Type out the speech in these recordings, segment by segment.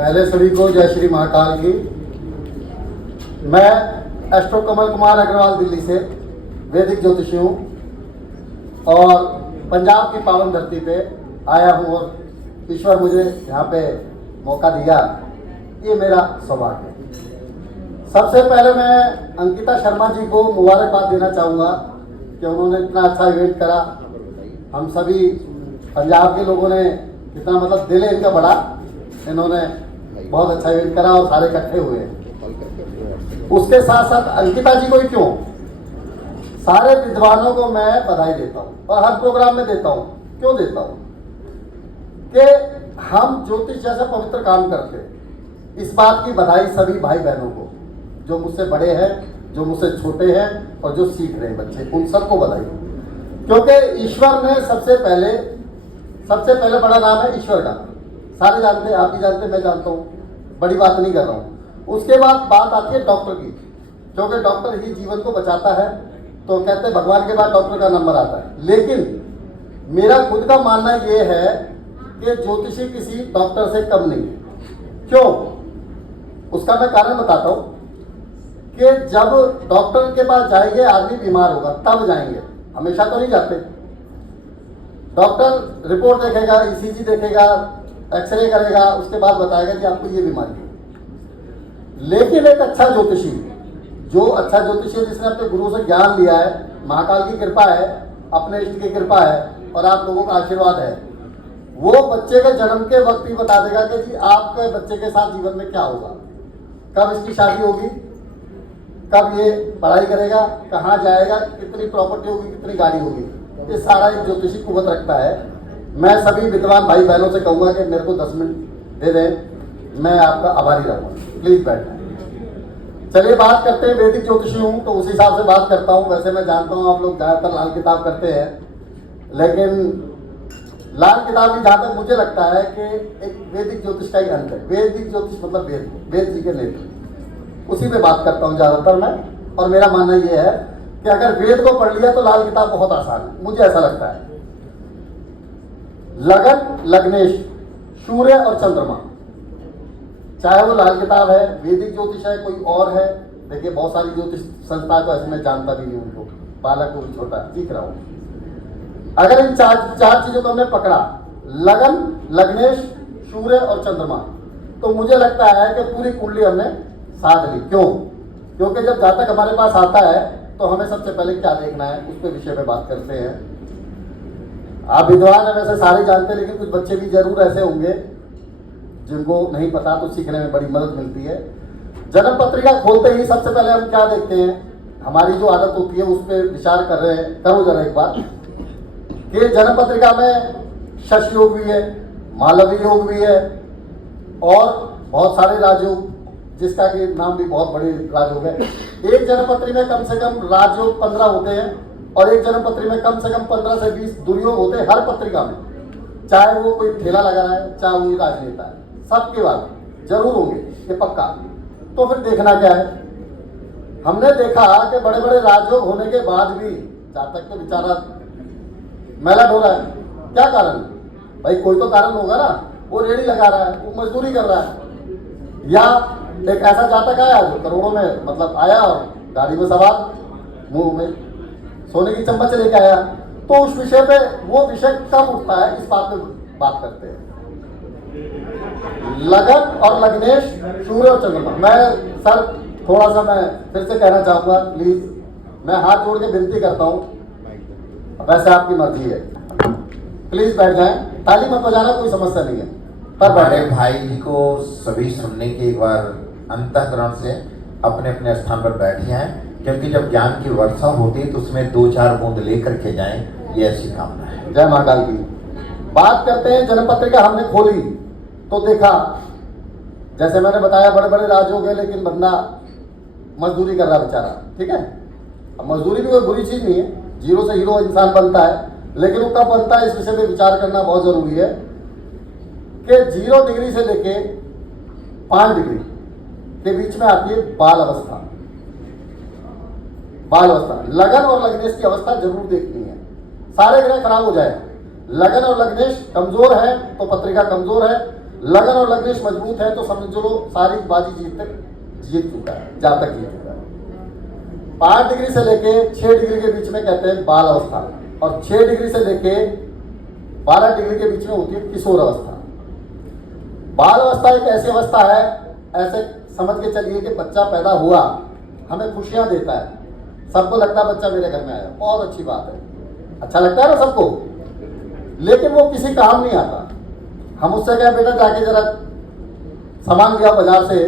पहले सभी को जय श्री महाकाल की। मैं एस्ट्रो कमल कुमार अग्रवाल दिल्ली से वैदिक ज्योतिषी हूँ और पंजाब की पावन धरती पे आया हूँ और ईश्वर मुझे यहाँ पे मौका दिया, ये मेरा सौभाग्य है। सबसे पहले मैं अंकिता शर्मा जी को मुबारकबाद देना चाहूँगा कि उन्होंने इतना अच्छा इवेंट करा। हम सभी पंजाब के लोगों ने कितना मतलब दिल है इनका बड़ा, इन्होंने बहुत अच्छा इवेंट करा और सारे इकट्ठे हुए हैं। उसके साथ साथ अंकिता जी को ही क्यों, सारे विद्वानों को मैं बधाई देता हूँ और हर प्रोग्राम में देता हूँ। क्यों देता हूँ कि हम ज्योतिष जैसा पवित्र काम करते हैं। इस बात की बधाई सभी भाई बहनों को, जो मुझसे बड़े हैं, जो मुझसे छोटे हैं और जो सीख रहे हैं बच्चे, उन सबको बधाई। क्योंकि ईश्वर ने सबसे पहले बड़ा नाम है ईश्वर का, सारे जानते हैं, आप भी जानते हैं, मैं जानता हूँ, बड़ी बात नहीं कर रहा हूँ। उसके बाद बात आती है डॉक्टर की, क्योंकि डॉक्टर ही जीवन को बचाता है, तो कहते हैं भगवान के बाद डॉक्टर का नंबर आता है। लेकिन मेरा खुद का मानना ये है कि ज्योतिषी किसी डॉक्टर से कम नहीं है। क्यों? उसका मैं कारण बताता हूँ कि जब डॉक्टर के पास जाएंगे, आदमी बीमार होगा तब जाएंगे, हमेशा तो नहीं जाते। डॉक्टर रिपोर्ट देखेगा, ईसीजी देखेगा, एक्सरे करेगा, उसके बाद बताएगा कि आपको ये बीमारी है। लेकिन एक अच्छा ज्योतिषी, जो अच्छा ज्योतिषी जिसने अपने गुरु से ज्ञान लिया है, महाकाल की कृपा है, अपने इष्ट की कृपा है और आप लोगों का आशीर्वाद है, वो बच्चे के जन्म के वक्त ही बता देगा कि जी आपके बच्चे के साथ जीवन में क्या होगा, कब इसकी शादी होगी, कब ये पढ़ाई करेगा, कहाँ जाएगा, कितनी प्रॉपर्टी होगी, कितनी गाड़ी होगी। ये सारा एक ज्योतिषी कुवत रखता है। मैं सभी विद्वान भाई बहनों से कहूँगा कि मेरे को 10 मिनट दे दें, मैं आपका आभारी रहूँगा। प्लीज बैठना। चलिए बात करते हैं। वैदिक ज्योतिषी हूँ तो उस हिसाब से बात करता हूँ। वैसे मैं जानता हूँ आप लोग ज़्यादातर लाल किताब करते हैं, लेकिन लाल किताब भी जहाँ तक मुझे लगता है कि एक वैदिक ज्योतिष का ही अंत है। वैदिक ज्योतिष मतलब वेद जी के नेत्र, उसी में बात करता हूँ ज़्यादातर मैं। और मेरा मानना ये है कि अगर वेद को पढ़ लिया तो लाल किताब बहुत आसान है, मुझे ऐसा लगता है। लगन, लग्नेश, सूर्य और चंद्रमा, चाहे वो लाल किताब है, वैदिक ज्योतिष है, कोई और है। देखिए बहुत सारी ज्योतिष संस्थाएं तो ऐसे मैं जानता भी नहीं उनको, बालक को भी छोटा सीख रहा हूँ। अगर इन चार चीजों को हमने पकड़ा, लगन, लग्नेश, सूर्य और चंद्रमा, तो मुझे लगता है कि पूरी कुंडली हमने साध ली। क्यों? क्योंकि जब जातक हमारे पास आता है तो हमें सबसे पहले क्या देखना है, उस पर विषय पे बात करते हैं। आप विद्वान है वैसे सारे जानते हैं, लेकिन कुछ बच्चे भी जरूर ऐसे होंगे जिनको नहीं पता, तो सीखने में बड़ी मदद मिलती है। जन्म पत्रिका खोलते ही सबसे पहले हम क्या देखते हैं, हमारी जो आदत होती है उस पर विचार कर रहे हैं। करो जरा एक बार कि जन्म पत्रिका में शश योग भी है, मालवी योग भी है और बहुत सारे राजयोग, जिसका कि नाम भी बहुत बड़े राजयोग है। एक जन्म पत्री में कम से कम राजयोग 15 होते हैं और एक जन्म पत्री में कम से कम 15 से 20 दुर्योग होते हैं हर पत्रिका में। चाहे वो कोई ठेला लगा रहा है, चाहे वो राजनेता है, सबके बाद जरूर होंगे, ये पक्का। तो फिर देखना क्या है, हमने देखा कि बड़े बड़े राजयोग होने के बाद भी जातक तो बेचारा मैला ढो रहा है। क्या कारण? भाई कोई तो कारण होगा ना। वो रेड़ी लगा रहा है, वो मजदूरी कर रहा है, या एक ऐसा जातक आया जो करोड़ों में मतलब आया और गाड़ी में सवार, मुंह में सोने की चम्मच लेके आया। तो उस विषय पे वो विषय कब उठता है, इस बात पे बात करते हैं। लगन और लग्नेश, सूर्य और चंद्रमा। मैं सर थोड़ा सा मैं फिर से कहना चाहूंगा, प्लीज मैं हाथ जोड़ के विनती करता हूँ, वैसे आपकी मर्जी है, प्लीज बैठ जाएं, ताली मत बजाना, कोई समस्या नहीं है, पर हमारे भाई जी को सभी सुनने के एक बार अंतःकरण से अपने अपने स्थान पर बैठ जाएं, क्योंकि जब ज्ञान की वर्षा होती है तो उसमें 2-4 बूंद लेकर के जाएं, ये ऐसी कामना है। जय महाकाल की। बात करते हैं। जन्म पत्रिका हमने खोली तो देखा, जैसे मैंने बताया बड़े बड़े राजयोग है, लेकिन बंदा मजदूरी कर रहा बेचारा। ठीक है, अब मजदूरी भी कोई बुरी चीज नहीं है, जीरो से हीरो इंसान बनता है, लेकिन वो कब बनता है इस विषय पे विचार करना बहुत जरूरी है कि 0 डिग्री से लेके 5 डिग्री के बीच में आती है बाल अवस्था। बाल अवस्था, लगन और लग्नेश की अवस्था जरूर देखनी है। सारे ग्रह खराब हो जाए, लगन और लग्नेश कमजोर है तो पत्रिका कमजोर है, लगन और लग्नेश मजबूत है तो समझ लो सारी बाजी जीत चुका है, जातक जीत चुका है। 5 डिग्री से लेके 6 डिग्री के बीच में कहते हैं बाल अवस्था, और 6 डिग्री से लेके 12 डिग्री के बीच में होती है किशोर अवस्था। बाल अवस्था एक ऐसी अवस्था है, ऐसे समझ के चलिए कि बच्चा पैदा हुआ हमें खुशियां देता है, सबको लगता है बच्चा मेरे घर में आया, बहुत अच्छी बात है, अच्छा लगता है ना सबको, लेकिन वो किसी काम नहीं आता। हम उससे कहें बेटा जाके जरा सामान लिया बाजार से,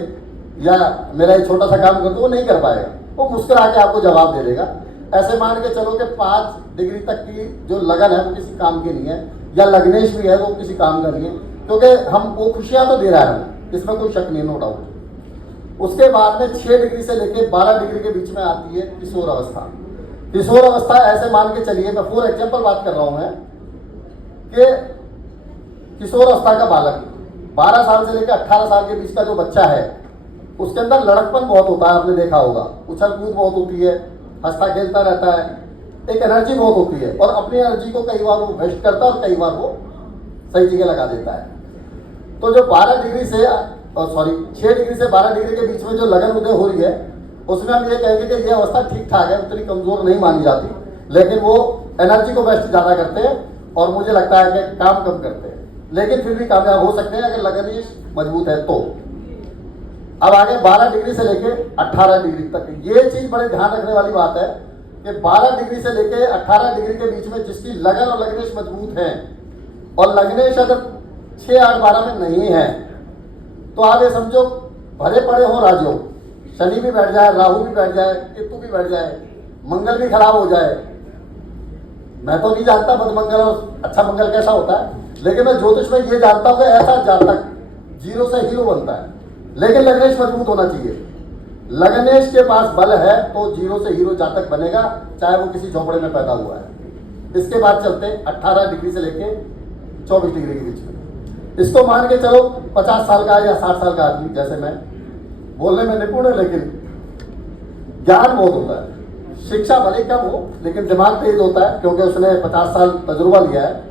या मेरा एक छोटा सा काम कर दो, वो नहीं कर पाएगा, वो मुस्कुरा के आपको जवाब दे देगा। ऐसे मान के चलो कि 5 डिग्री तक की जो लगन है वो किसी काम की नहीं है, या लग्नेश भी है वो किसी काम का नहीं है, क्योंकि हम वो खुशियां तो दे रहा है, इसमें कोई शक नहीं, नो डाउट। उसके बाद में 6 डिग्री से लेकर 12 डिग्री के बीच में आती है किशोर अवस्था। किशोर अवस्था ऐसे मान के चलिए, मैं फॉर एग्जाम्पल बात कर रहा हूं मैं, कि किशोर अवस्था का बालक 12 साल से लेकर 18 साल के बीच का जो बच्चा है, उसके अंदर लड़कपन बहुत होता है, आपने देखा होगा, उछल कूद बहुत होती है, हंसता खेलता रहता है, एक एनर्जी बहुत होती है, और अपनी एनर्जी को कई बार वो वेस्ट करता है और कई बार वो सही जगह लगा देता है। तो जो 12 डिग्री से 6 डिग्री से 12 डिग्री के बीच में जो लगन उदय हो रही है, उसमें हम ये कहेंगे कि ये अवस्था ठीक ठाक है, उतनी कमजोर नहीं मानी जाती, लेकिन वो एनर्जी को वेस्ट ज्यादा करते हैं और मुझे लगता है कि काम कम करते हैं, लेकिन फिर भी कामयाब हो सकते हैं अगर लगन मजबूत है तो। अब आगे 12 डिग्री से लेके 18 डिग्री तक, ये चीज बड़े ध्यान रखने वाली बात है कि 12 डिग्री से लेके 18 डिग्री के बीच में जिसकी लगन और लग्नेश मजबूत है, और लग्नेश अगर 6, 8, 12 में नहीं है, तो आप ये समझो भरे पड़े हो राजयोग, शनि भी बैठ जाए, राहु भी बैठ जाए, केतु भी बैठ जाए, मंगल भी खराब हो जाए। मैं तो नहीं जानता बदमंगल और अच्छा मंगल कैसा होता है, लेकिन मैं ज्योतिष में ये जानता हूं कि ऐसा जातक 0 से हीरो बनता है, लेकिन लग्नेश मजबूत होना चाहिए। लग्नेश के पास बल है तो 0 से हीरो जातक बनेगा, चाहे वो किसी झोपड़े में पैदा हुआ है। इसके बाद चलते 18 डिग्री से लेके 24 डिग्री के बीच में, इसको मान के चलो 50 साल का या 60 साल का आदमी, जैसे मैं बोलने में निपुण है लेकिन ज्ञान बहुत होता है, शिक्षा भले कम हो लेकिन दिमाग तेज होता है, क्योंकि उसने 50 साल तजुर्बा लिया है,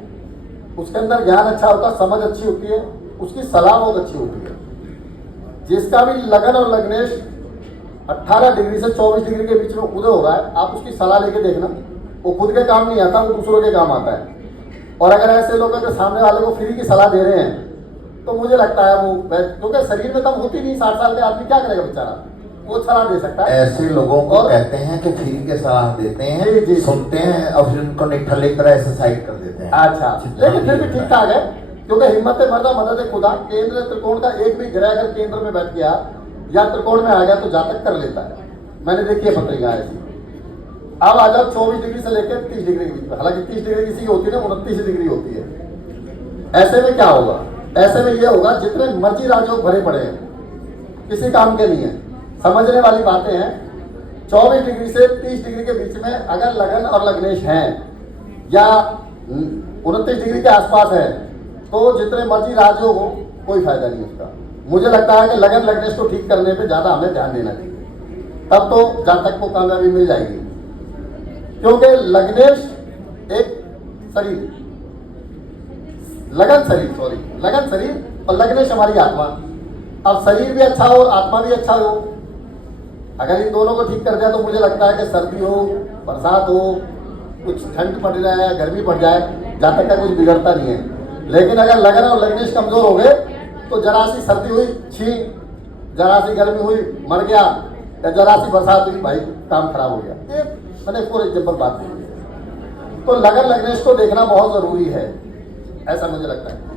उसके अंदर ज्ञान अच्छा होता है, समझ अच्छी होती है, उसकी सलाह बहुत अच्छी होती है। जिसका भी लगन और लग्नेश 18 डिग्री से 24 डिग्री के बीच में उदय हो रहा है, आप उसकी सलाह लेके देखना, वो खुद के काम नहीं आता, वो दूसरों के काम आता है। और अगर ऐसे लोग अगर सामने वाले को फ्री की सलाह दे रहे हैं, तो मुझे लगता है वो, क्योंकि शरीर में तब होती नहीं, 60 साल के आदमी क्या करेगा बेचारा, वो सलाह दे सकता है। ऐसे लोगों को कहते हैं कि फ्री के सलाह देते हैं, जी, सुनते हैं और फिर उनको निठल्ले की तरह एक्सरसाइज कर देते हैं। अच्छा, लेकिन फिर भी ठीक ठाक है, क्योंकि हिम्मत मर्दा मदद खुदा, केंद्र त्रिकोण का एक भी ग्रह अगर केंद्र में बैठ गया या त्रिकोण में आ गया तो जातक कर लेता है, मैंने देखी है पत्रिका ऐसी। अब आ जाओ 24 डिग्री से लेकर 30 डिग्री के बीच में, हालांकि 30 डिग्री किसी की होती है ना, 29 डिग्री होती है। ऐसे में क्या होगा, ऐसे में ये होगा जितने मर्जी राजयोग भरे पड़े हैं किसी काम के नहीं है, समझने वाली बातें हैं। 24 डिग्री से 30 डिग्री के बीच में अगर लगन और लग्नेश हैं या 29 डिग्री के आसपास है, तो जितने मर्जी राजयोग हो कोई फायदा नहीं उसका। मुझे लगता है कि लगन लग्नेश को ठीक करने पे ज्यादा हमें ध्यान देना चाहिए, तब तो जातक को कामयाबी मिल जाएगी। क्योंकि लग्नेश एक शरीर, लगन शरीर और लग्नेश हमारी आत्मा। अब शरीर भी अच्छा हो और आत्मा भी अच्छा हो, अगर इन दोनों को ठीक कर दिया तो मुझे लगता है कि सर्दी हो, बरसात हो, कुछ ठंड पड़ रहा है, गर्मी पड़ जाए, जातक का कुछ बिगड़ता नहीं है। लेकिन अगर लगन और लग्नेश कमजोर हो गए तो जरा सी सर्दी हुई छींक, जरा सी गर्मी हुई मर गया, या जरा सी बरसात हुई भाई काम खराब हो गया। ये मैंने फॉर एग्जाम्पल बात की। तो लगन लग्नेश को देखना बहुत जरूरी है, ऐसा मुझे लगता है।